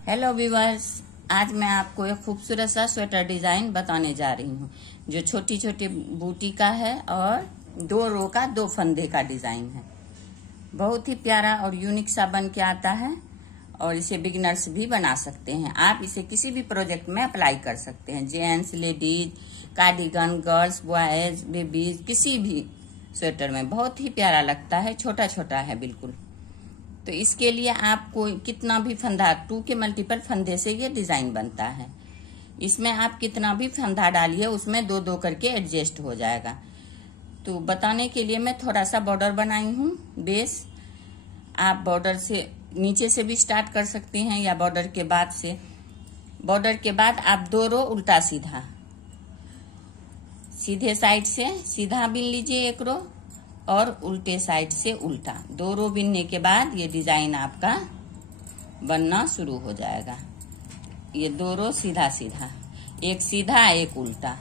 Hello viewers, आज मैं आपको एक खूबसूरत सा स्वेटर डिजाइन बताने जा रही हूँ जो छोटी छोटी बूटी का है और 2 रो का 2 फंदे का डिजाइन है। बहुत ही प्यारा और यूनिक सा बन के आता है और इसे बिगिनर्स भी बना सकते हैं। आप इसे किसी भी प्रोजेक्ट में अप्लाई कर सकते हैं। Gents, ladies, cardigan, girls, boys, babies, किसी भी स्वेटर में बहुत ही प्यारा लगता है। छोटा छोटा है बिल्कुल। तो इसके लिए आपको कितना भी फंदा 2 के मल्टीपल फंदे से ये डिजाइन बनता है। इसमें आप कितना भी फंदा डालिए उसमें 2-2 करके एडजस्ट हो जाएगा। तो बताने के लिए मैं थोड़ा सा बॉर्डर बनाई हूँ बेस। आप बॉर्डर से नीचे से भी स्टार्ट कर सकते हैं या बॉर्डर के बाद से। बॉर्डर के बाद आप 2 रो उल्टा सीधा, सीधे साइड से सीधा बिन लीजिए 1 रो और उल्टे साइड से उल्टा। 2 रो बिनने के बाद ये डिजाइन आपका बनना शुरू हो जाएगा। ये 2 रो सीधा सीधा, एक सीधा एक उल्टा।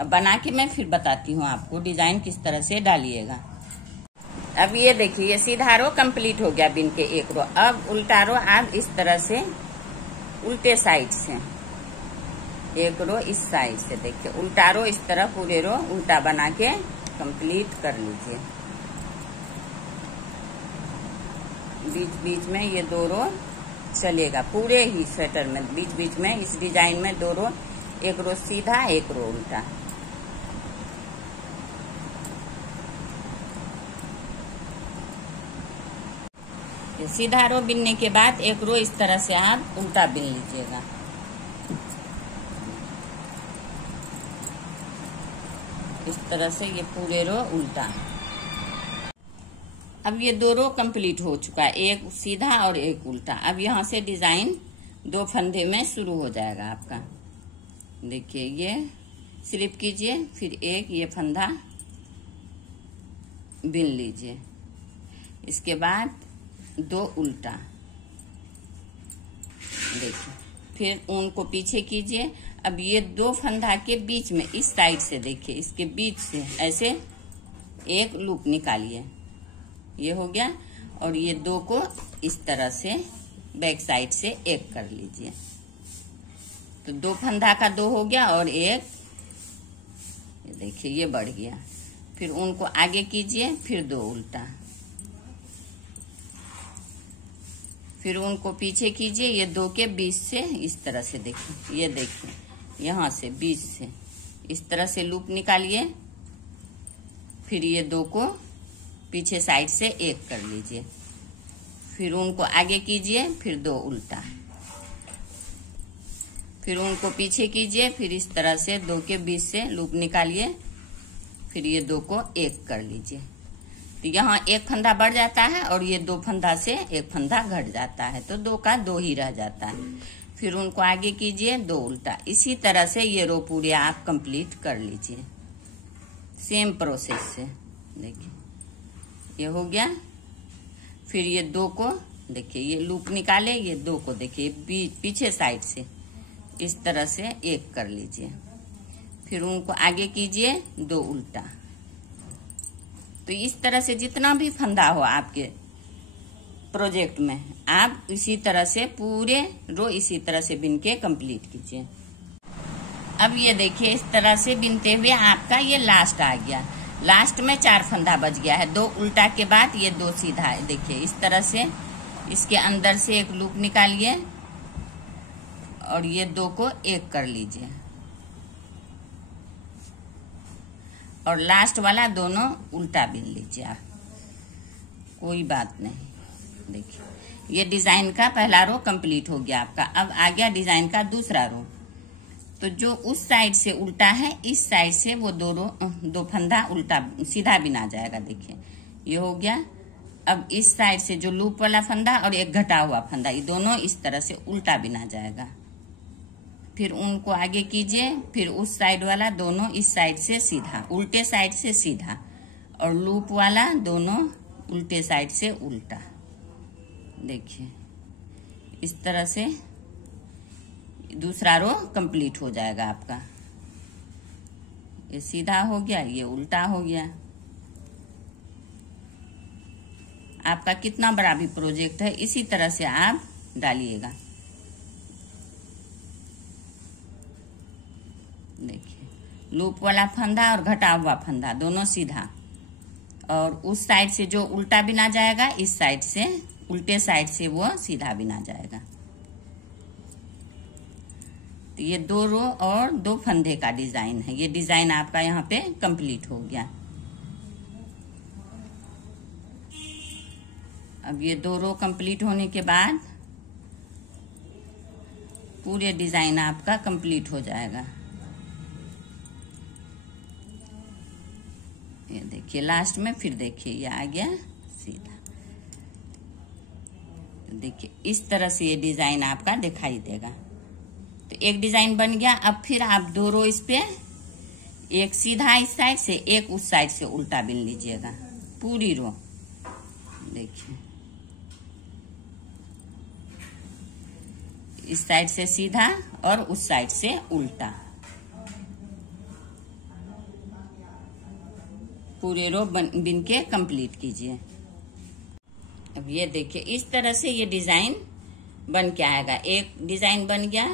अब बना के मैं फिर बताती हूँ आपको डिजाइन किस तरह से डालिएगा। अब ये देखिए, ये सीधा रो कंप्लीट हो गया बिन के 1 रो। अब उल्टा रो आप इस तरह से उल्टे साइड से 1 रो इस साइड से, देखिए उल्टा रो इस तरह पूरे रो उल्टा बना के कंप्लीट कर लीजिए। बीच बीच में ये 2 रो चलेगा पूरे ही स्वेटर में। बीच बीच में इस डिजाइन में 2 रो, 1 रो सीधा 1 रो उल्टा। ये सीधा रो बिनने के बाद 1 रो इस तरह से आप उल्टा बिन लीजिएगा। इस तरह से ये पूरे रो उल्टा। अब ये 2 रो कंप्लीट हो चुका है, एक सीधा और एक उल्टा। अब यहाँ से डिजाइन 2 फंदे में शुरू हो जाएगा आपका। देखिए ये स्लिप कीजिए, फिर एक ये फंदा बिन लीजिए, इसके बाद 2 उल्टा। देखिए फिर ऊन को पीछे कीजिए। अब ये 2 फंदा के बीच में इस साइड से, देखिए इसके बीच से ऐसे एक लूप निकालिए। ये हो गया। और ये 2 को इस तरह से बैक साइड से एक कर लीजिए। तो 2 फंदा का 2 हो गया और एक, ये देखिए ये बढ़ गया। फिर ऊन को आगे कीजिए, फिर 2 उल्टा। फिर उनको पीछे कीजिए, ये 2 के बीच से इस तरह से, देखिए ये देखिए यहाँ से बीच से इस तरह से लूप निकालिए। फिर ये 2 को पीछे साइड से एक कर लीजिए। फिर उनको आगे कीजिए, फिर 2 उल्टा। फिर उनको पीछे कीजिए, फिर इस तरह से 2 के बीच से लूप निकालिए। फिर ये 2 को एक कर लीजिए। तो यहाँ 1 फंदा बढ़ जाता है और ये 2 फंदा से 1 फंदा घट जाता है, तो 2 का 2 ही रह जाता है। फिर उनको आगे कीजिए, 2 उल्टा। इसी तरह से ये रो पूरे आप कंप्लीट कर लीजिए सेम प्रोसेस से। देखिए ये हो गया। फिर ये 2 को देखिए ये लूप निकाले, ये 2 को देखिए पीछे साइड से इस तरह से एक कर लीजिए। फिर उनको आगे कीजिए, 2 उल्टा। तो इस तरह से जितना भी फंदा हो आपके प्रोजेक्ट में, आप इसी तरह से पूरे रो इसी तरह से बिन के कंप्लीट कीजिए। अब ये देखिए इस तरह से बिनते हुए आपका ये लास्ट आ गया। लास्ट में 4 फंदा बच गया है। 2 उल्टा के बाद ये 2 सीधा है। देखिए इस तरह से इसके अंदर से एक लूप निकालिए और ये 2 को एक कर लीजिए और लास्ट वाला दोनों उल्टा बिन लीजिए आप, कोई बात नहीं। देखिए ये डिजाइन का पहला रो कंप्लीट हो गया आपका। अब आ गया डिजाइन का दूसरा रो। तो जो उस साइड से उल्टा है, इस साइड से वो 2 फंदा उल्टा सीधा बिना जाएगा। देखिए ये हो गया। अब इस साइड से जो लूप वाला फंदा और एक घटा हुआ फंदा, ये दोनों इस तरह से उल्टा बिना जाएगा। फिर उनको आगे कीजिए, फिर उस साइड वाला दोनों इस साइड से सीधा, उल्टे साइड से सीधा, और लूप वाला दोनों उल्टे साइड से उल्टा। देखिए इस तरह से दूसरा रो कंप्लीट हो जाएगा आपका। ये सीधा हो गया, ये उल्टा हो गया। आपका कितना बड़ा भी प्रोजेक्ट है इसी तरह से आप डालिएगा। देखिए लूप वाला फंदा और घटा हुआ फंदा दोनों सीधा, और उस साइड से जो उल्टा बिना जाएगा इस साइड से उल्टे साइड से वो सीधा बिना जाएगा। तो ये 2 रो और 2 फंदे का डिजाइन है। ये डिजाइन आपका यहाँ पे कंप्लीट हो गया। अब ये 2 रो कंप्लीट होने के बाद पूरे डिजाइन आपका कंप्लीट हो जाएगा। ये देखिए लास्ट में फिर देखिए ये आ गया सीधा। तो देखिए इस तरह से ये डिजाइन आपका दिखाई देगा। तो एक डिजाइन बन गया। अब फिर आप 2 रो इस पे, एक सीधा इस साइड से, एक उस साइड से उल्टा बिन लीजिएगा पूरी रो। देखिए इस साइड से सीधा और उस साइड से उल्टा, पूरे रो बिन के कंप्लीट कीजिए। अब ये देखिए इस तरह से ये डिजाइन बन के आएगा। एक डिजाइन बन गया।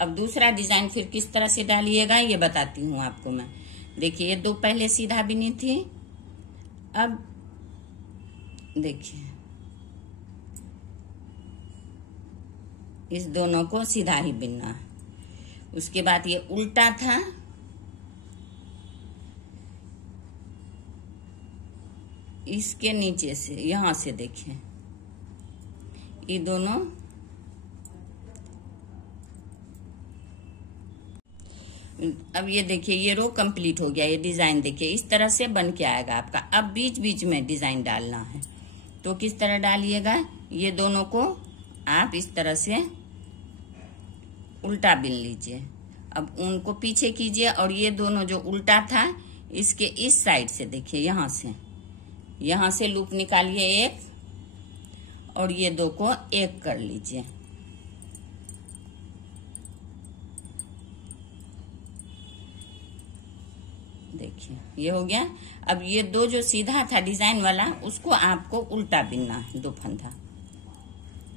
अब दूसरा डिजाइन फिर किस तरह से डालिएगा ये बताती हूँ आपको मैं। देखिए ये 2 पहले सीधा बिनी थी। अब देखिए इस दोनों को सीधा ही बिनना है। उसके बाद ये उल्टा था, इसके नीचे से यहां से देखिए ये दोनों अब ये देखिए ये रो कंप्लीट हो गया। ये डिजाइन देखिए इस तरह से बन के आएगा आपका। अब बीच बीच में डिजाइन डालना है तो किस तरह डालिएगा, ये दोनों को आप इस तरह से उल्टा बिन लीजिए। अब उनको पीछे कीजिए और ये दोनों जो उल्टा था इसके इस साइड से देखिए यहां से लूप निकालिए एक, और ये 2 को एक कर लीजिए। देखिए ये हो गया। अब ये 2 जो सीधा था डिजाइन वाला उसको आपको उल्टा बिनना है 2 फंदा।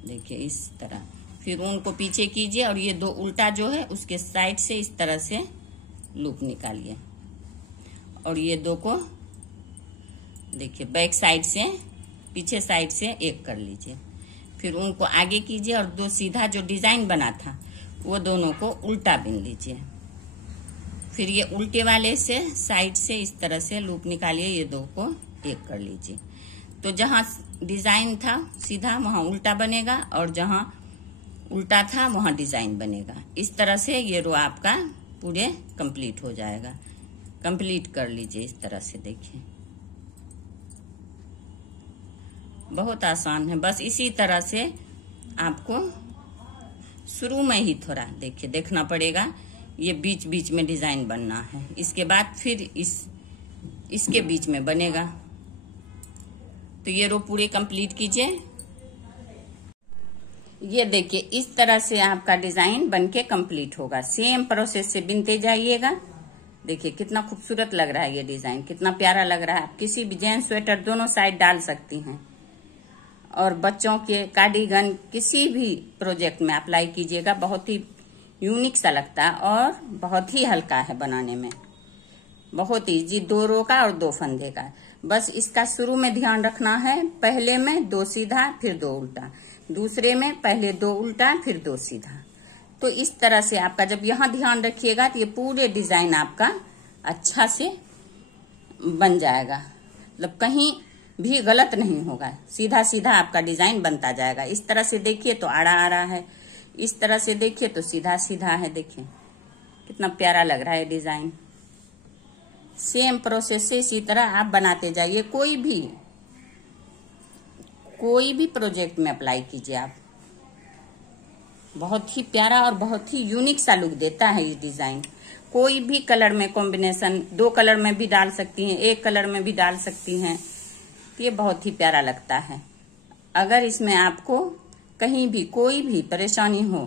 देखिए इस तरह, फिर उनको पीछे कीजिए और ये 2 उल्टा जो है उसके साइड से इस तरह से लूप निकालिए, और ये 2 को देखिए बैक साइड से पीछे साइड से एक कर लीजिए। फिर उनको आगे कीजिए और 2 सीधा जो डिजाइन बना था वो दोनों को उल्टा बिन लीजिए। फिर ये उल्टे वाले से साइड से इस तरह से लूप निकालिए, ये 2 को एक कर लीजिए। तो जहां डिजाइन था सीधा वहां उल्टा बनेगा, और जहां उल्टा था वहां डिजाइन बनेगा। इस तरह से ये रो आपका पूरे कंप्लीट हो जाएगा। कंप्लीट कर लीजिए इस तरह से। देखिए बहुत आसान है। बस इसी तरह से आपको शुरू में ही थोड़ा देखिए देखना पड़ेगा। ये बीच बीच में डिजाइन बनना है, इसके बाद फिर इसके बीच में बनेगा। तो ये रो पूरे कंप्लीट कीजिए। ये देखिए इस तरह से आपका डिजाइन बनके कंप्लीट होगा। सेम प्रोसेस से बिनते जाइएगा। देखिए कितना खूबसूरत लग रहा है ये डिजाइन, कितना प्यारा लग रहा है। आप किसी भी जेंट्स स्वेटर दोनों साइड डाल सकती हैं, और बच्चों के कार्डिगन किसी भी प्रोजेक्ट में अप्लाई कीजिएगा। बहुत ही यूनिक सा लगता है और बहुत ही हल्का है बनाने में। बहुत इजी, 2 रो का और 2 फंदे का। बस इसका शुरू में ध्यान रखना है, पहले में 2 सीधा फिर 2 उल्टा, दूसरे में पहले 2 उल्टा फिर 2 सीधा। तो इस तरह से आपका जब यहाँ ध्यान रखिएगा तो ये पूरे डिजाइन आपका अच्छा से बन जाएगा। मतलब कहीं भी गलत नहीं होगा, सीधा सीधा आपका डिजाइन बनता जाएगा। इस तरह से देखिए तो आड़ा आ रहा है, इस तरह से देखिए तो सीधा सीधा है। देखिए कितना प्यारा लग रहा है डिजाइन। सेम प्रोसेस से इसी तरह आप बनाते जाइए। कोई भी प्रोजेक्ट में अप्लाई कीजिए आप। बहुत ही प्यारा और बहुत ही यूनिक सा लुक देता है ये डिजाइन। कोई भी कलर में कॉम्बिनेशन, 2 कलर में भी डाल सकती हैं, 1 कलर में भी डाल सकती हैं। ये बहुत ही प्यारा लगता है। अगर इसमें आपको कहीं भी कोई भी परेशानी हो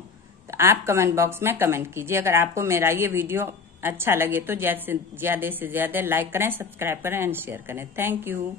तो आप कमेंट बॉक्स में कमेंट कीजिए। अगर आपको मेरा ये वीडियो अच्छा लगे तो ज्यादा से ज्यादा लाइक करें, सब्सक्राइब करें एंड शेयर करें। Thank you.